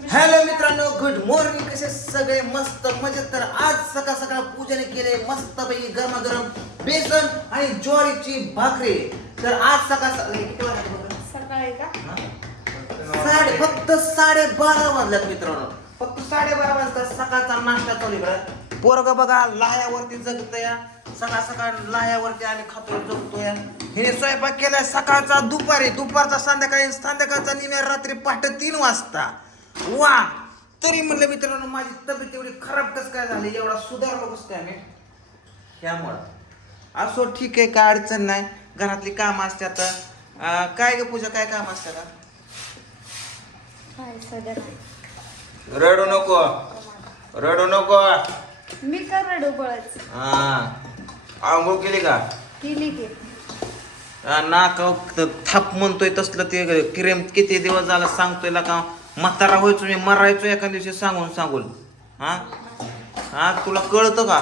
Hello मित्रांनो good morning कसे सगळे? मस्त मजेत. तर आज सकाळ सकाळ पूजन केले मस्त पैकी गरमागरम बेसन आणि ज्वारीची भाकरी. तर आज सकाळ सकाळ किती वाजले बघा? सकाळी का? साडे फक्त साडे बारा वाजल्यात मित्रांनो. फक्त साडे बारा वाजता सकाळचा नाश्ता चालू इकडे पोरग बघा लाह्यावरती जगत या सकाळ सकाळ लाह्यावरती आम्ही खातोय जगतोय. हे स्वयंपाक केलाय सकाळचा दुपारी. दुपारचा संध्याकाळी संध्याकाळचा निम्या रात्री पहाटे तीन वाजता. वा! तरी म्हणलं मित्रांनो माझी तब्येत एवढी खराब कस काय झाली? एवढा सुधारलो कस काय मी त्यामुळं. असो ठीक आहे काय अडचण नाही. घरातली कामं असतात अं, काय ग पूजा काय काम सध्या? नाही. रडू नको. रडू नको. मी का रडू बळच? हा. आंघोळ केली का? केली की. नाका थाप म्हणतोय तसलं ते क्रीम किती दिवस झाला सांगतोय ला का म्हातारा व्हायचो मी मरायचो एका दिवशी सांगून सांगून. हा? हा तुला कळतं का?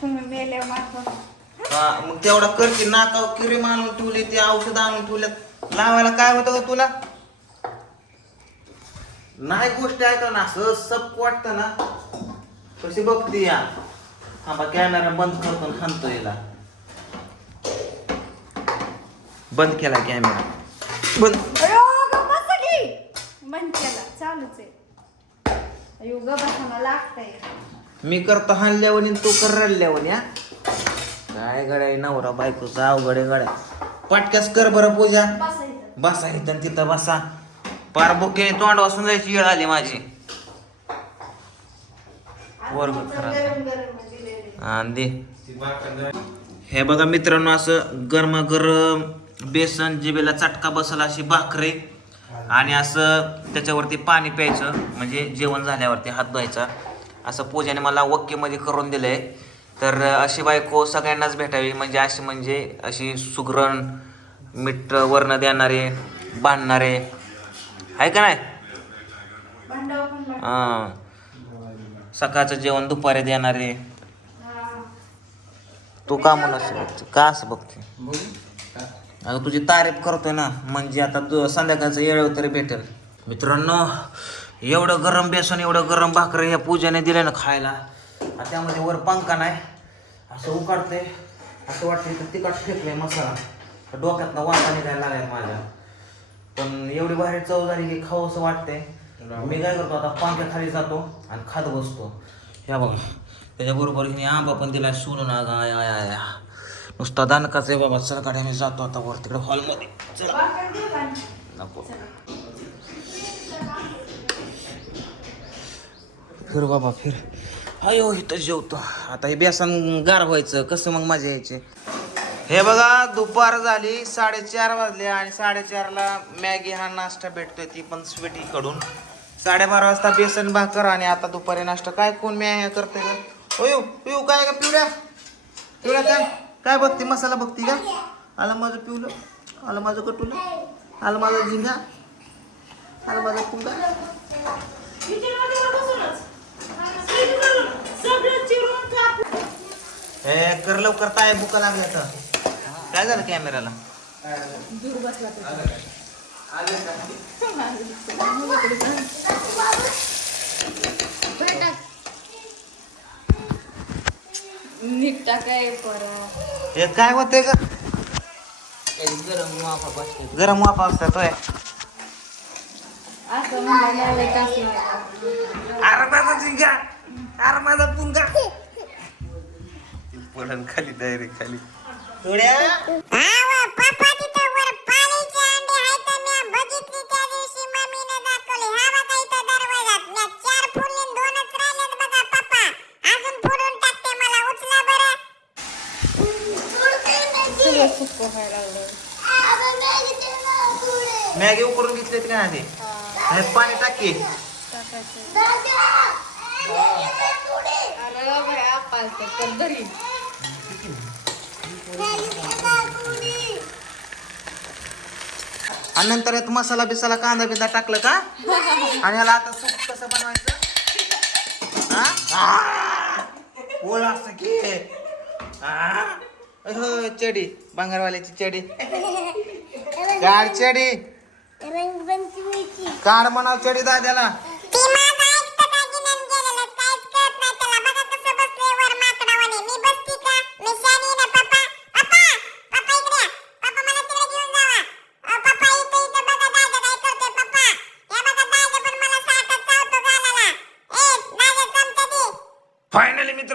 तुम्ही मेले मागून हा, मग तेवढा कर की नाकावर क्रीम आणून ठेवली ती औषध आणून ठेवल्यात लावायला काय होतं का तुला? नाही गोष्टी ऐका ना असं सप वाटतं ना. कशी बघती या? हा बा कॅमेरा बंद करतो हाणतो याला बंद केला कॅमेरा बंद. आहे लागतंय. मी करतो हाणल्यावर आणि तू कर रडल्यावर या काय गड्या नवरा बायकोचा अवघड आहे गड्या. पटक्यास कर बरं पूजा. बसा इथं बसा इथं तिथं बसा. पार बुके तोंड वासून जायची वेळ आली माझी. गरम गरम दिलेले आणि दे. हे बघा मित्रांनो असं गरमागरम बेसन जिबेला चटका बसला अशी भाकरी. आणि असं त्याच्यावरती पाणी प्यायचं म्हणजे जेवण झाल्यावरती हात धुवायचा. असं पूजाने मला वक्कीमध्ये करून दिलंय. तर अशी बायको सगळ्यांनाच भेटावी म्हणजे अशी म्हणजे अशी सुगरण मीठ वर्ण देणारे बांधणारे. आहे का नाही? हां. सकाळचं जेवण दुपारी देणारे. तू का म्हणून असं बघते का असं बघते अगं तुझी तारीफ करतोय ना म्हणजे आता तू संध्याकाळचं येळ तरी भेटेल. मित्रांनो एवढं गरम बेसन एवढं गरम भाकरी ह्या पूजाने दिलं ना खायला. आणि त्यामध्ये वर पंखा नाही. असं उकाडते असं वाटतं की तिखट फेकलंय मसाला. डोक्यातनं वाटा निघायला लागलाय माझ्या. पण एवढी भारी चव झाली की खाऊ असं वाटतंय. मी काय करतो आता पंख्या खाली जातो आणि खात बसतो. ह्या बघा त्याच्याबरोबर हिने आंबा पण दिलाय सोलून आगा आय आय. उस्तादान कसे बाबा चल गाड्या मी जातो आता वर तिकडे हॉलमध्ये. चला. नको. फिर बाबा फिर. अयो इथं जेवतो. आता हे बेसन गार व्हायचं. कसं मग मजा यायची? हे बघा दुपार झाली साडेचार वाजले आणि साडेचारला मॅगी हा नाश्ता भेटतोय ती पण स्वीटीकडून साडेबारा वाजता बेसन भाकर आणि आता दुपारी नाश्ता. काय कोण मॅ करते का अयो पिऊ काय का पिवड्या पिवड्या काय? काय बघते मसाला बघते का? आलं माझं पिवलं आलं माझं कटुलं आलं माझं झिंगा आलं माझं कुंगा हे कर लवकर काय बुका लागल्या तर. काय झालं कॅमेराला नीट टाकाय परत. हे काय होते का गरम वाफा बसते गरम वाफा असतात होय. अरे माझा झिंगा अरे माझा पुंगा. पडन खाली डायरेक्ट खाली. थोड्या मॅगी उकरून घेतलेत का आधी? हे. पाणी टाकी. आणि नंतर यात मसाला बिसाला कांदा बिंदा टाकलं का? आणि ह्याला आता सूप कसं बनवायचं? हा? ओळ असं की! अहो, चडी. बंगारवाल्याची चडी. काढ चडी. रंगपंचमीची. काढ म्हणाव चडी दाद्याला.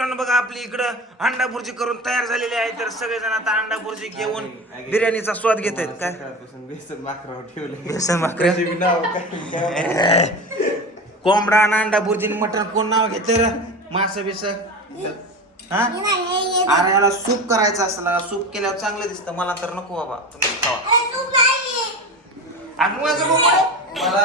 मित्रांनो बघा आपली इकडं अंडा भुर्जी करून तयार झालेली आहे. तर सगळेजण आता अंडा भुर्जी घेऊन बिर्याणीचा स्वाद घेत आहेत काय बेसन बाकरावर ठेवले बेसन भाकरी कोंबडा आणि अंडा भुर्जी आणि मटण कोण नाव घेतलं मास बिस? हा? अरे याला सूप करायचं असलं सूप केल्यावर चांगलं दिसतं. मला तर नको बाबा. तुम्ही खावा. अगं माझं. मला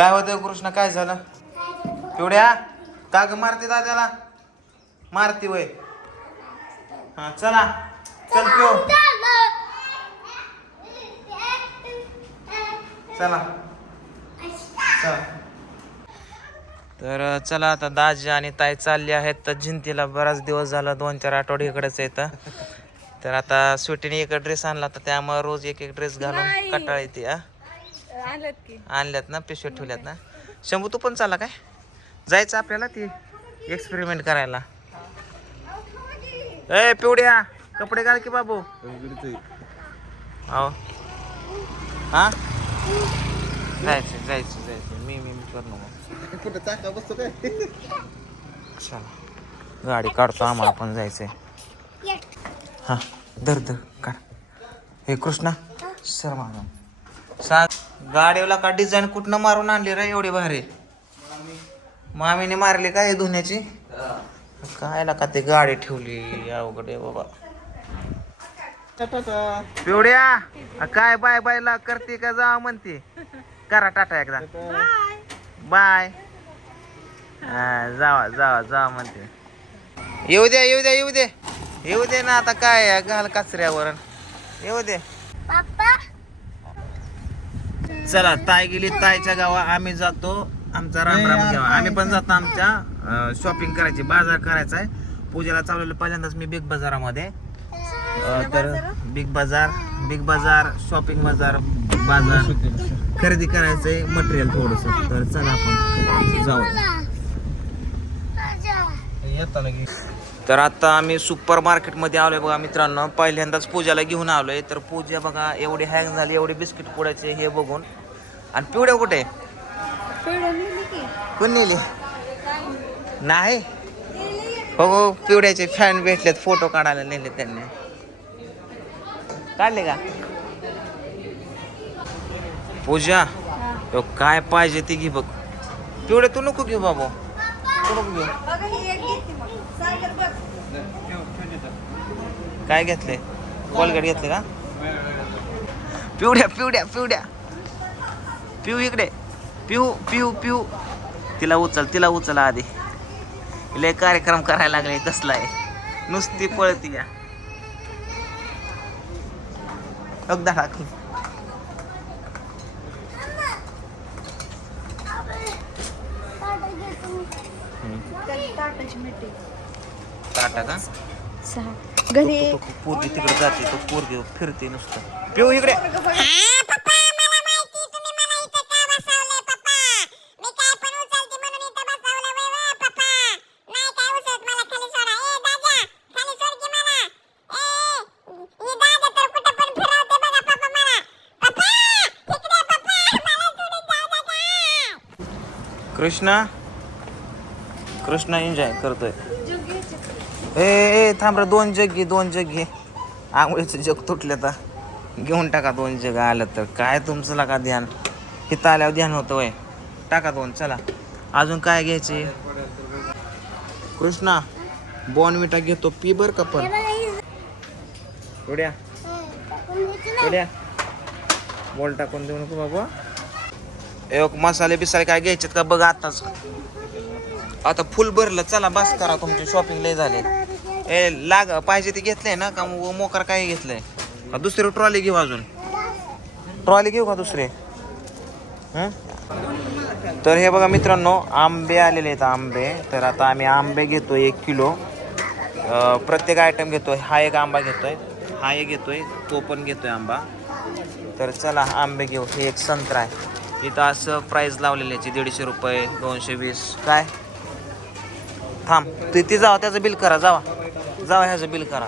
काय होतं कृष्ण? काय झालं? पिवड्या का ग मारते दादाला? मारती वय. हा चला. चल पिओ चला. चला. तर चला आता दाजी आणि ताई चालली आहेत. तर जिंतीला बराच दिवस झाला. दोन चार आठवडे इकडेच येतं तर आता सुटीने एक ड्रेस आणला तर त्यामुळे रोज एक एक ड्रेस घालून. कटाळ येते हा. आलं की. आणल्यात ना पिशव्या ठेवल्यात ना. शंभू तू पण चाला काय? जायचं आपल्याला ती एक्सपेरिमेंट करायला. ए पिवड्या कपडे घाल की बाबू. हो. हा? जायचं जायचं जायचं. मी मी मी करणार मग कुठं चाका बसतो काय चला. गाडी काढतो आम्हाला पण जायचंय. हा धर धर काढ. हे कृष्णा सर मागा. सात गाडीला का डिझाईन कुठनं मारून आणली रे एवढी भारी? मामीने मारली काय धुण्याची? कायला का ते गाडी ठेवली? अवघड आहे बाबा. पिवड्या काय बाय बायला करते का जा म्हणते? करा टाटा एकदा. बाय. जावा जावा जावा म्हणते. येऊ दे येऊ दे येऊ दे. येऊ दे ना आता काय घाल कचऱ्यावर येऊ दे. चला ताई गेली ताईच्या गावा आम्ही जातो. आमचा राम राम घ्यावा आम्ही पण जातो आमच्या शॉपिंग करायची बाजार करायचा आहे पूजेला चालवलं पहिल्यांदाच मी बिग बाजारामध्ये तर बिग बाजार बिग बाजार शॉपिंग बाजार बाजार. खरेदी करायचंय मटेरियल थोडस. तर चला आपण जाऊ तर आता आम्ही सुपर मार्केटमध्ये आलोय बघा मित्रांनो. पहिल्यांदाच पूजाला घेऊन आलोय. तर पूजा बघा एवढी हँग झाली एवढे बिस्किट पुड्याचे हे बघून. आणि पिवड्या कुठे? पिवळं कोण नेली? नाही? हो हो पिवड्याचे फॅन भेटलेत फोटो काढायला नेले त्यांनी. काढले का? पूजा ह्यो काय पाहिजे ते घे बघ. पिवडे तू नको घेऊ बाबू. तू नको घेऊ. काय घेतले कोलगेट घेतले का? पिवड्या पिवड्या पिवड्या पिऊ इकडे. पिऊ पिऊ पिऊ. तिला उचल तिला उचल आधी. लय कार्यक्रम करायला लागले कसला आहे? नुसती पळती या. अगदा टाटा का? घरी पोरगी तिकडे जाते तो पोरगी फिरते नुसतं. पिऊ इकडे हा पप्पा मला माहिती तुम्ही मला इथं का बसवलंय पप्पा मी काय पण उचलते म्हणून इथं बसवलंय वय वय पप्पा नाही काय उचलत मला खाली सोडा ए दादा खाली सोड की मला ए ही दादा तर कुठं पण फिरवते बघा पप्पा मला पप्पा इकडे पप्पा मला सोडून जाऊ नका कृष्णा? कृष्णा एन्जॉय करतोय. ए ए थांब रे दोन जग घे दोन जग घे. आंघोळीचं जग तुटले तर. घेऊन टाका दोन जग आलं तर. काय तुमचं लागा ध्यान? इथं आल्यावर ध्यान होतं वय. टाका दोन चला. अजून काय घ्यायचे? कृष्णा बॉनविटा घेतो. पी बर का पण. उड्या. उड्या. बॉल टाकून देऊ नको बाबा. एक मसाले बिसाले काय घ्यायचेत का बघ आताच. आता फुल भरलं चला बस करा तुमची शॉपिंग लय झाले. ए लाग पाहिजे ते घेतलंय ना का मग मोकार काय घेतलंय? का दुसरी ट्रॉली घेऊ अजून? ट्रॉली घेऊ का दुसरी? तर हे बघा मित्रांनो आंबे आलेले आहेत आंबे. तर आता आम्ही आंबे घेतो एक किलो. प्रत्येक आयटम घेतोय. हा एक आंबा घेतोय. हा एक घेतोय. तो पण घेतोय आंबा. तर चला आंबे घेऊ. हे एक संत्रा आहे. इथं असं प्राईस लावलेली याची दीडशे रुपये दोनशे वीस. काय? थांब. तिथे जावा त्याचं बिल करा जावा. जावा ह्याचं बिल करा.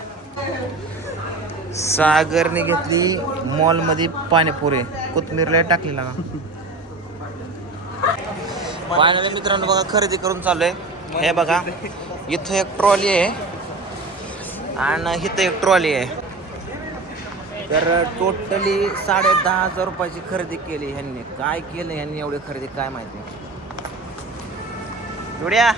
सागरने घेतली मॉलमध्ये पाणीपुरी. कोथमीरला टाकलेला का फायनली मित्रांनो बघा खरेदी करून चाललोय. हे बघा इथं एक ट्रॉली आहे. आणि इथं एक ट्रॉली आहे. तर टोटली साडे दहा हजार रुपयाची खरेदी केली ह्यांनी. काय केलं ह्यांनी एवढी खरेदी काय माहिती? जुड्या.